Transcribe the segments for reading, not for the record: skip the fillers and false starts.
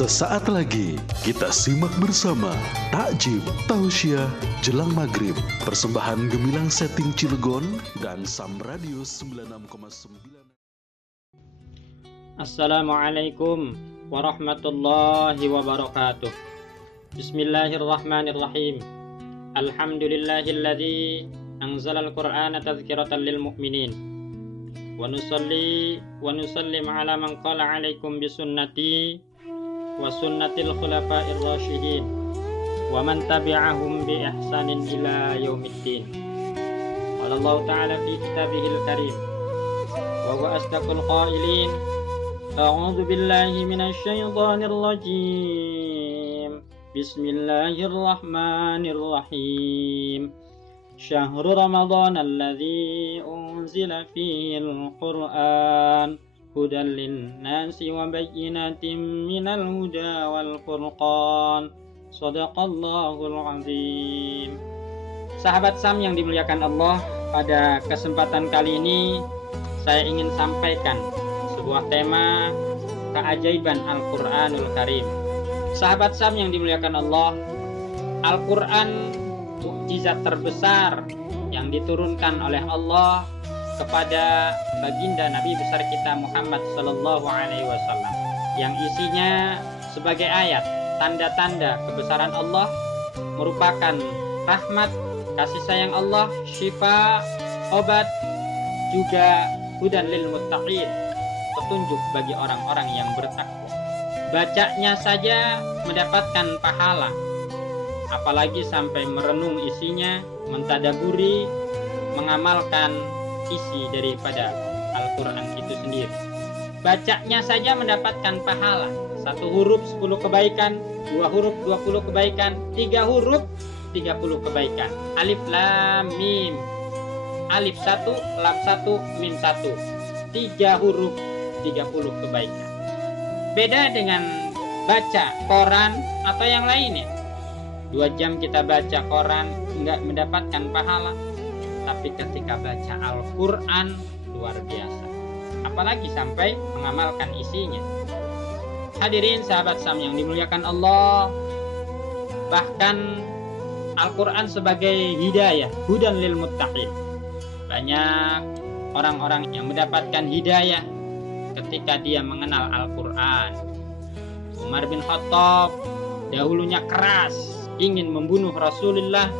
Sesaat lagi kita simak bersama Takjim Tausiah Jelang Maghrib, persembahan Gemilang Setting Cilegon dan Sam Radio 96,9. Assalamualaikum warahmatullahi wabarakatuh. Bismillahirrahmanirrahim. Alhamdulillahilladzi anzalal Qur'ana tadhkiratan lil mu'minin. Wa nusallim ala man qala alaikum bisunnati wa sunnatil khulafa'ir rasyidin wa man tabi'ahum bi ihsanin ila yaumiddin. Qala Allah ta'ala fi kitabihil karim wa huwa asdaqul qailin. A'udzu billahi minasy syaithanir rajim. Bismillahirrahmanirrahim. Syahrul Ramadan alladzi unzila fihi al-Qur'an hudan lin-nasi wa bayyinatin minal huda wal furqan. Shadaqallahul azim. Sahabat Sam yang dimuliakan Allah, pada kesempatan kali ini saya ingin sampaikan sebuah tema keajaiban Al-Qur'anul Karim. Sahabat Sam yang dimuliakan Allah, Al-Qur'an mukjizat terbesar yang diturunkan oleh Allah kepada baginda Nabi besar kita Muhammad sallallahu alaihi wasallam, yang isinya sebagai ayat tanda-tanda kebesaran Allah, merupakan rahmat, kasih sayang Allah, syifa, obat, juga hudan lil muttaqin, petunjuk bagi orang-orang yang bertakwa. Bacanya saja mendapatkan pahala, apalagi sampai merenung isinya, mentadaburi, mengamalkan isi daripada Al-Quran itu sendiri. Bacanya saja mendapatkan pahala. 1 huruf 10 kebaikan, 2 huruf 20 kebaikan, 3 huruf 30 kebaikan. Alif lam mim. Alif 1, lam 1, mim 1. 3 huruf 30 kebaikan. Beda dengan baca koran atau yang lainnya. 2 jam kita baca koran enggak mendapatkan pahala, tapi ketika baca Al-Quran luar biasa, apalagi sampai mengamalkan isinya. Hadirin sahabat Sam yang dimuliakan Allah, bahkan Al-Quran sebagai hidayah, hudan lil muttaqin. Banyak orang-orang yang mendapatkan hidayah ketika dia mengenal Al-Quran. Umar bin Khattab dahulunya keras ingin membunuh Rasulullah.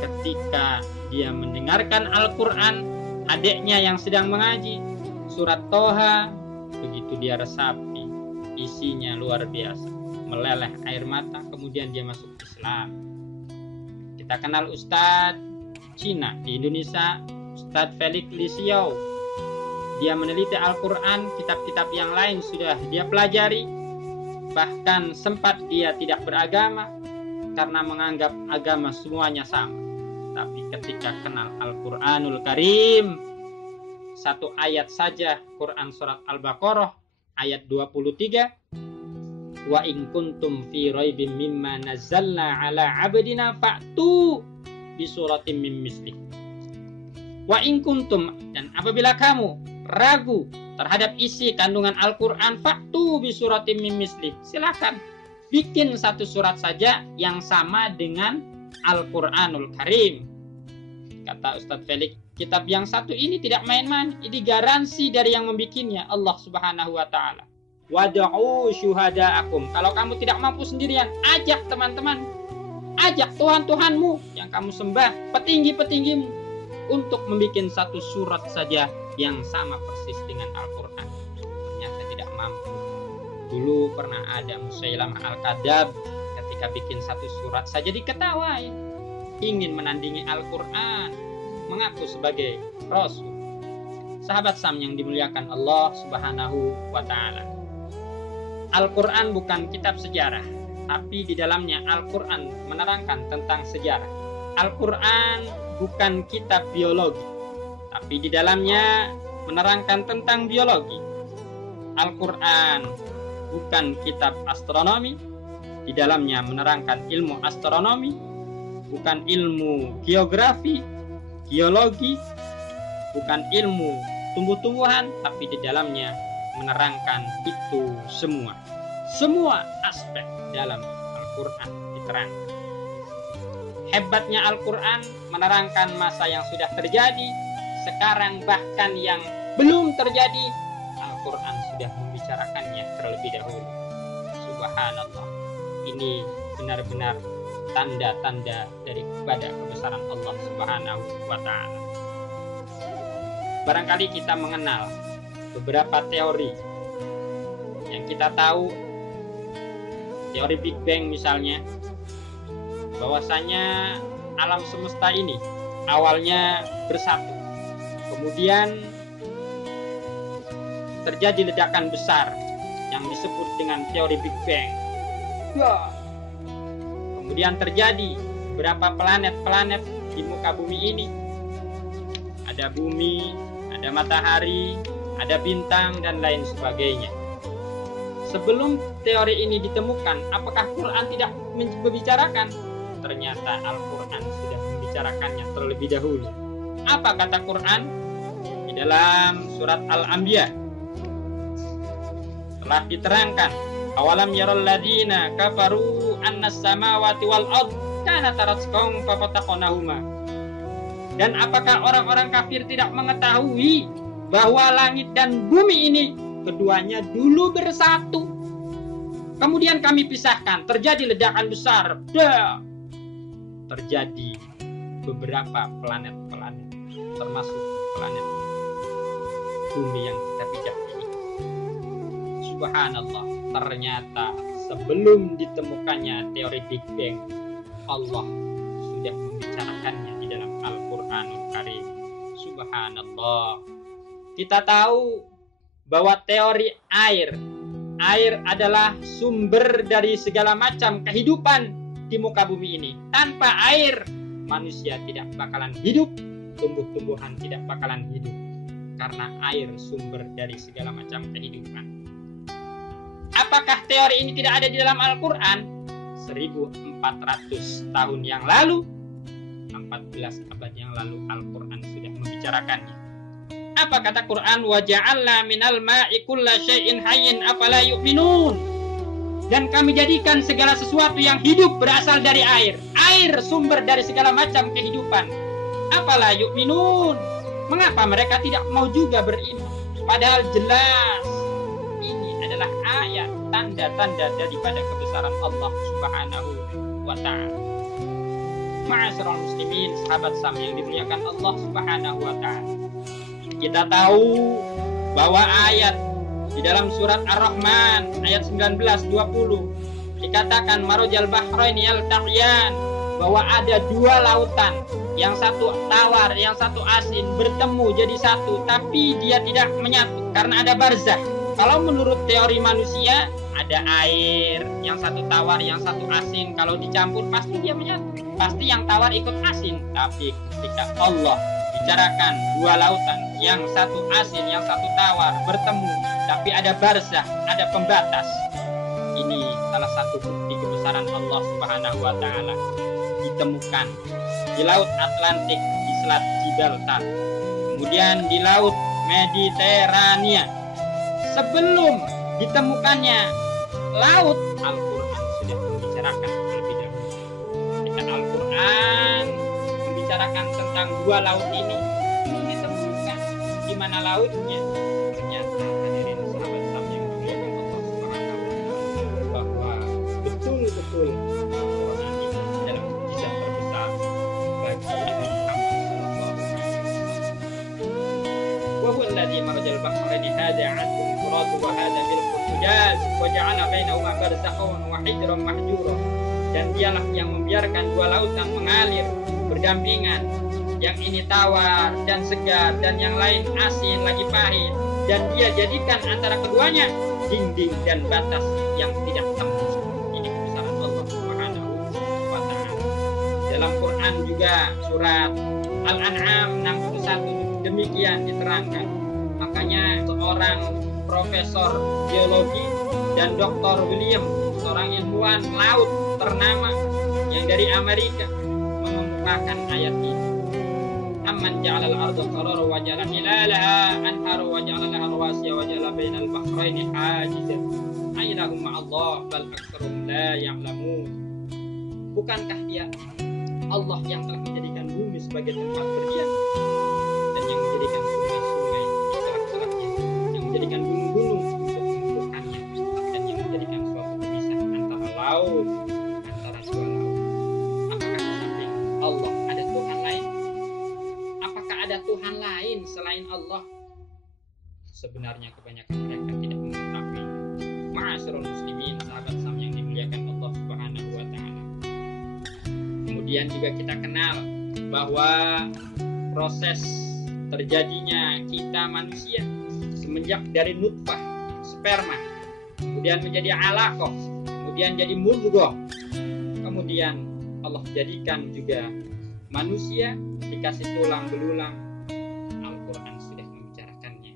Ketika dia mendengarkan Al-Quran, adiknya yang sedang mengaji surat Toha, begitu dia resapi, isinya luar biasa, meleleh air mata, kemudian dia masuk Islam. Kita kenal Ustadz Cina di Indonesia, Ustadz Felix Lisiau. Dia meneliti Al-Quran, kitab-kitab yang lain sudah dia pelajari, bahkan sempat dia tidak beragama karena menganggap agama semuanya sama. Tapi ketika kenal Al-Quranul Karim, 1 ayat saja, Quran surat Al-Baqarah ayat 23, wa in kuntum fi raibim mimma nazzalna ala abdina fa'tu bi suratim mim mislih. Wa in kuntum, dan apabila kamu ragu terhadap isi kandungan Al-Quran, fa'tu bi suratim mim mislih, silakan bikin 1 surat saja yang sama dengan Al-Quranul Karim. Kata Ustadz Felix, kitab yang satu ini tidak main-main, ini garansi dari yang membikinnya, Allah Subhanahu wa ta'ala. Wad'u syuhada'akum, kalau kamu tidak mampu sendirian, ajak teman-teman, ajak Tuhan-Tuhanmu yang kamu sembah, petinggi-petinggimu, untuk membuat 1 surat saja yang sama persis dengan Al-Quran. Ternyata tidak mampu. Dulu pernah ada Musailamah Al-Kadzab, ketika bikin 1 surat saja diketawain, ingin menandingi Al-Quran, mengaku sebagai Rasul. Sahabat Sam yang dimuliakan Allah Subhanahu wa ta'ala, Al-Quran bukan kitab sejarah, tapi di dalamnya Al-Quran menerangkan tentang sejarah. Al-Quran bukan kitab biologi, tapi di dalamnya menerangkan tentang biologi. Al-Quran bukan kitab astronomi, di dalamnya menerangkan ilmu astronomi, bukan ilmu geografi, geologi, bukan ilmu tumbuh-tumbuhan, tapi di dalamnya menerangkan itu semua. Semua aspek dalam Al-Quran diterangkan. Hebatnya Al-Quran menerangkan masa yang sudah terjadi, sekarang bahkan yang belum terjadi, Al-Quran sudah membicarakannya terlebih dahulu. Subhanallah. Ini benar-benar tanda-tanda daripada kebesaran Allah Subhanahu wa Ta'ala. Barangkali kita mengenal beberapa teori yang kita tahu. Teori Big Bang misalnya, bahwasanya alam semesta ini awalnya bersatu, kemudian terjadi ledakan besar yang disebut dengan teori Big Bang. Kemudian terjadi beberapa planet-planet di muka bumi ini. Ada bumi, ada matahari, ada bintang, dan lain sebagainya. Sebelum teori ini ditemukan, apakah Quran tidak membicarakan? Ternyata Al-Quran sudah membicarakannya terlebih dahulu. Apa kata Quran? Di dalam surat Al-Anbiya telah diterangkan, awalam yaral ladina kafaru annas samawati wal ard kanat ratqan fafataqnahuma. Dan apakah orang-orang kafir tidak mengetahui bahwa langit dan bumi ini keduanya dulu bersatu, kemudian kami pisahkan, terjadi ledakan besar, terjadi beberapa planet-planet, termasuk planet bumi yang kita pijak ini. Subhanallah, ternyata sebelum ditemukannya teori Big Bang, Allah sudah membicarakannya di dalam Al-Quranul Karim. Subhanallah. Kita tahu bahwa teori air adalah sumber dari segala macam kehidupan di muka bumi ini. Tanpa air, manusia tidak bakalan hidup, tumbuh-tumbuhan tidak bakalan hidup, karena air sumber dari segala macam kehidupan. Apakah teori ini tidak ada di dalam Al-Quran? 1400 tahun yang lalu, 14 abad yang lalu, Al-Quran sudah membicarakannya. Apa kata Quran? Wa ja'alna minal ma'i kulla syai'in hayyin afala yu'minun. Dan kami jadikan segala sesuatu yang hidup berasal dari air. Air sumber dari segala macam kehidupan. Afala yu'minun. Mengapa mereka tidak mau juga beriman? Padahal jelas ini adalah ayat, tanda-tanda daripada kebesaran Allah Subhanahu wa Ta'ala. Ma'asyiral muslimin, sahabat Sam yang dimuliakan Allah Subhanahu wa Ta'ala. Kita tahu bahwa ayat di dalam surat Ar-Rahman ayat 19-20 dikatakan marajal bahraini yaltaqiyan, bahwa ada dua lautan, yang satu tawar, yang satu asin, bertemu jadi satu, tapi dia tidak menyatu karena ada barzakh. Kalau menurut teori manusia, ada air, yang satu tawar, yang satu asin, kalau dicampur pasti dia menyatu, pasti yang tawar ikut asin. Tapi ketika Allah bicarakan dua lautan, yang satu asin, yang satu tawar, bertemu, tapi ada barzakh, ada pembatas. Ini salah satu bukti kebesaran Allah Subhanahu wa Ta'ala. Ditemukan di Laut Atlantik, di Selat Gibraltar, kemudian di Laut Mediterania. Sebelum ditemukannya laut, Al-Quran sudah membicarakan terlebih dahulu. Ketika Al-Quran membicarakan tentang dua laut ini, ditemukan di mana lautnya. Ternyata hadirin sahabat Sam yang dimuliakan Allah Subhanahu wa Ta'ala, bahwa betul-betul Al-Quran ini adalah mukjizat terbesar bagi Nabi Muhammad sallallahu alaihi wasallam. Wa huwa alladhi marajal bahraini hadha 'adbun furat wa hadha milkun ujaz wa ja'ala bainahuma barzakhan wa hijran mahjura. Dan dialah yang membiarkan dua lautan mengalir berdampingan, yang ini tawar dan segar, dan yang lain asin lagi pahit, dan dia jadikan antara keduanya dinding dan batas yang tidak tembus. Ini kebesaran Allah Subhanahu wa Ta'ala. Dalam Quran juga surat Al-An'am 61 demikian diterangkan. Makanya seorang profesor geologi dan Dr. William, seorang ilmuwan laut ternama yang dari Amerika, mengemukakan ayat ini. Amman ja'ala al-ardha qarara wa ja'ala hilalaha anhara wa ja'ala laha rawasiya wa ja'ala bainal bahraini hajizan Ailahum ma'allah bal aktsaruhum la ya'lamun. Bukankah dia Allah yang telah menjadikan bumi sebagai tempat berdiam, dan yang menjadikan sungai-sungai di celak-celaknya, yang menjadikan gunung-gunung untuk menumbuhkannya, dan yang menjadikan suatu pemisah antara laut, antara dua laut. Apakah di samping Allah ada Tuhan lain? Apakah ada Tuhan lain selain Allah? Sebenarnya kebanyakan mereka tidak mengetahui. Ma'asyiral muslimin, sahabat Sam yang dimuliakan Allah Subhanahu wa taala. Kemudian juga kita kenal bahwa proses terjadinya kita manusia semenjak dari nutfah, sperma, kemudian menjadi alaqah, kemudian jadi mudghah, kemudian Allah jadikan juga manusia dikasih tulang belulang. Al-Quran sudah membicarakannya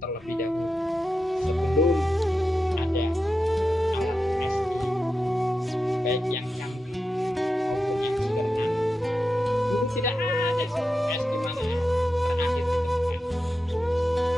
terlebih dahulu sebelum ada alat SD, baik yang canggih maupun yang sederhana. Dulu tidak ada SD mana terakhir ditemukan.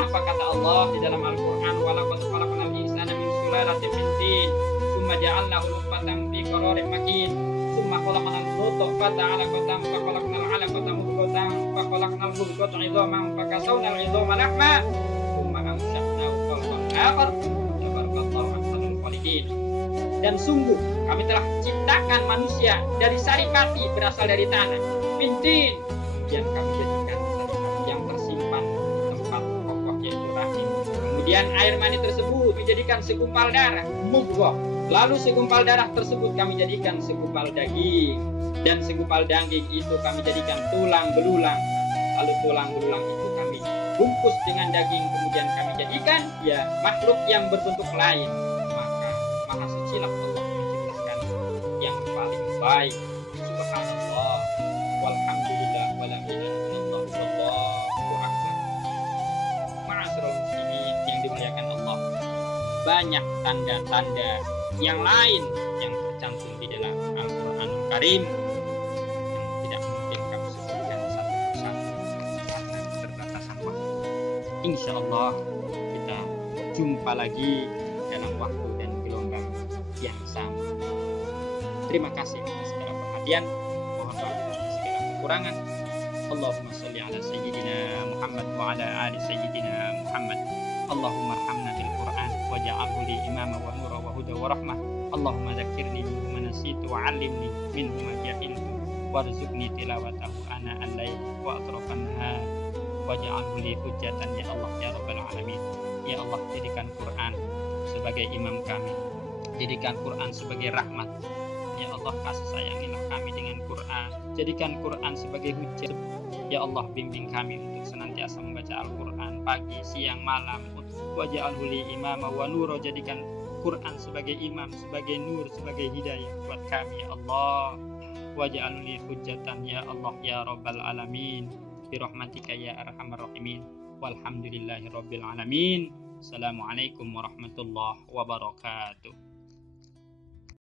Apa kata Allah di dalam Al-Quran? Walaqad khalaqnal insana min sulalatin min tin, tsumma ja'alnahu nutfatan fi qararin makin, tsumma khalaqnal nutfata 'alaqatan fa khalaqnal 'alaqata mudghatan fa khalaqnal mudghata 'idhaman fa kasawnal 'idhama lahma, tsumma ansha'nahu khalqan akhar. Tabarakallahu ahsanul khaliqin. Dan sungguh kami telah ciptakan manusia dari saripati berasal dari tanah, pintin, kemudian kami jadikan saripati yang tersimpan tempat kokoh yaitu rahim. Kemudian air mani tersebut dijadikan segumpal darah, mudghah. Lalu segumpal darah tersebut kami jadikan segumpal daging, dan segumpal daging itu kami jadikan tulang belulang. Lalu tulang belulang itu kami bungkus dengan daging, kemudian kami jadikan ya makhluk yang berbentuk lain. Maka maha sucilah Allah menciptakan yang paling baik. Subhanallah walhamdulillah wala ilaha illallah wallahu akbar. Ma'asyiral muslimin yang dimuliakan Allah, banyak tanda-tanda yang lain yang tercantum di dalam Al-Quranul Karim yang tidak mungkin kami sebutkan satu persatu karena keterbatasan waktu. Insya Allah kita jumpa lagi dalam waktu dan gelombang yang sama. Terima kasih atas segala perhatian. Mohon maaf atas segala kekurangan. Allahumma sholli ala sayyidina Muhammad wa ala ali sayyidina Muhammad. Allahumma arhamna bil Qur'an waj'alhu li imama wa nura wa huda wa rahmah. Allahumma dzakkirni minhu ma nasitu wa 'allimni minhu ma jahiltu warzuqni tilawatahu ana al-lail wa atrafan nahar waj'alhu li hujjatan ya Allah ya rabbal alamin. Ya Allah, jadikan Quran sebagai imam kami, jadikan Quran sebagai rahmat. Ya Allah, kasih sayangilah kami dengan Quran, jadikan Quran sebagai hujjah. Ya Allah, bimbing kami untuk senantiasa membaca Al-Quran pagi, siang, malam. Waj'alhu li imama wa nura, jadikan Quran sebagai imam, sebagai nur, sebagai hidayah buat kami ya Allah. Waj'alhu li hujjatan ya Allah ya rabbal alamin. Birahmatika ya arhamar rahimin. Walhamdulillahi rabbil alamin. Assalamualaikum warahmatullahi wabarakatuh.